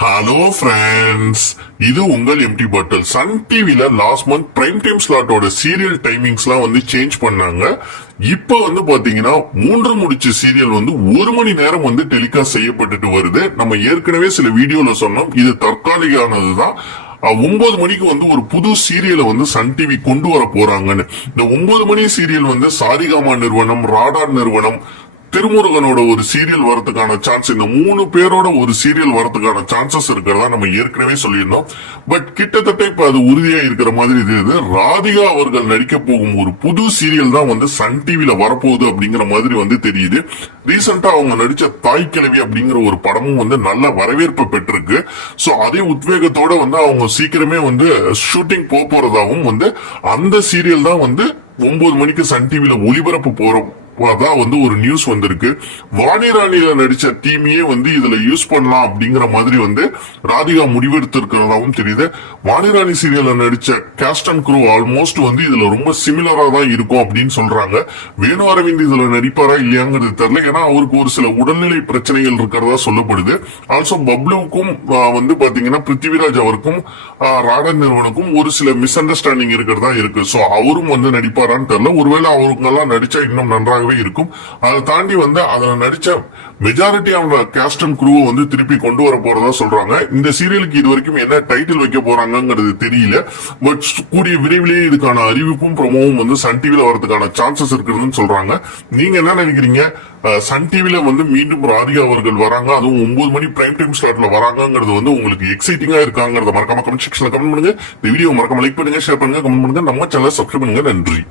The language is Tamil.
ஹலோ ஃப்ரெண்ட்ஸ், இது உங்கள் எம்டி பாட்டில். சன் டிவில லாஸ்ட் மந்த் பிரைம் டைம் ஸ்லாட்டோட சீரியல் டைமிங்ஸ்லாம் வந்து சேஞ்ச் பண்ணாங்க. இப்ப வந்து பாத்தீங்கன்னா 3 முடிச்ச சீரியல் வந்து 1 மணி நேரம் வந்து டெலிகாஸ்ட் செய்யப்பட்டுட்டு வருது. நம்ம ஏற்கனவே சில வீடியோல சொன்னோம், இது தற்காலிகானதுதான். 9 மணிக்கு வந்து ஒரு புது சீரியலை வந்து சன் டிவி கொண்டு வர போறாங்கன்னு. இந்த 9 மணி சீரியல் வந்து சாரிகாமா நிறுவனம், ராடார் நிறுவனம், திருமுருகனோட ஒரு சீரியல் வரதுக்கான சான்ஸ், இந்த 3 பேரோட ஒரு சீரியல் வரதுக்கான சான்சஸ் இருக்கிறதா நம்ம ஏற்கனவே சொல்லியிருந்தோம். பட் கிட்டத்தட்ட இப்ப அது உறுதியா இருக்கிற மாதிரி தெரியுது. ராதிகா அவர்கள் நடிக்க போகும் ஒரு புது சீரியல் தான் வந்து சன் டிவில வரப்போகுது அப்படிங்கிற மாதிரி வந்து தெரியுது. ரீசெண்டா அவங்க நடிச்ச தாய் கிழவி அப்படிங்கிற ஒரு படமும் வந்து நல்ல வரவேற்பு பெற்றிருக்கு. சோ அதே உத்வேகத்தோட வந்து அவங்க சீக்கிரமே வந்து ஷூட்டிங் போறதாகவும் வந்து அந்த சீரியல் தான் வந்து 9 மணிக்கு சன் டிவில ஒளிபரப்பு போறோம் அதான் வந்து ஒரு நியூஸ் வந்திருக்கு. வாணிராணியில நடிச்ச டீமையே வந்து இதுல யூஸ் பண்ணலாம் அப்படிங்கிற மாதிரி வந்து ராதிகா முடிவெடுத்திருக்கிறதாவும் தெரியுது. வாணிராணி சீரியல்ல நடிச்ச காஸ்ட் அண்ட் க்ரூ ஆல்மோஸ்ட் வந்து இதுல ரொம்ப சிமிலரா தான் இருக்கும் அப்படின்னு சொல்றாங்க. வேணு அரவிந்த் இதுல நடிப்பாரா இல்லையாங்கிறது தெரியல. ஏன்னா அவருக்கு ஒரு சில உடல்நிலை பிரச்சனைகள் இருக்கிறதா சொல்லப்படுது. ஆல்சோ பப்ளுவுக்கும் வந்து பாத்தீங்கன்னா பிருத்திவிராஜ் அவருக்கும் ராடர் நிறுவனுக்கும் ஒரு சில மிஸ் அண்டர்ஸ்டாண்டிங் இருக்கிறதா இருக்கு. சோ அவரும் வந்து நடிப்பாரான்னு தெரியல. ஒருவேளை அவருக்கு எல்லாம் நடிச்சா இன்னும் நன்றாகவே இருக்கும். அதை தாண்டி வந்து அதுல நடிச்ச மெஜாரிட்டி ஆஃப் காஸ்ட் அண்ட் க்ரூவை வந்து திருப்பி கொண்டு வர போறதா சொல்றாங்க. இந்த சீரியலுக்கு இது வரைக்கும் என்ன டைட்டில் வைக்க போறாங்கிறது தெரியல. பட் கூடிய விரைவிலேயே இதுக்கான அறிவிப்பும் ப்ரோமோவும் வந்து சன் டிவில வரதுக்கான சான்சஸ் இருக்குதுன்னு சொல்றாங்க. நீங்க என்ன நினைக்கிறீங்க? சன் டிவில வந்து மீண்டும் ராதிகா அவர்கள் வராங்க, அதுவும் 9 மணி பிரைம் டைம் ஸ்லாட்ல வராங்கிறது வந்து உங்களுக்கு எக்ஸைட்டிங்கா இருக்காங்கிறத மறக்காம கமெண்ட் செக்ஷன்ல கமெண்ட் பண்ணுங்க. இந்த வீடியோ மறக்காம லைக் பண்ணுங்க, ஷேர் பண்ணுங்க, கமெண்ட் பண்ணுங்க, நம்ம சேனலை சப்ஸ்கிரைப் பண்ணுங்க. நன்றி.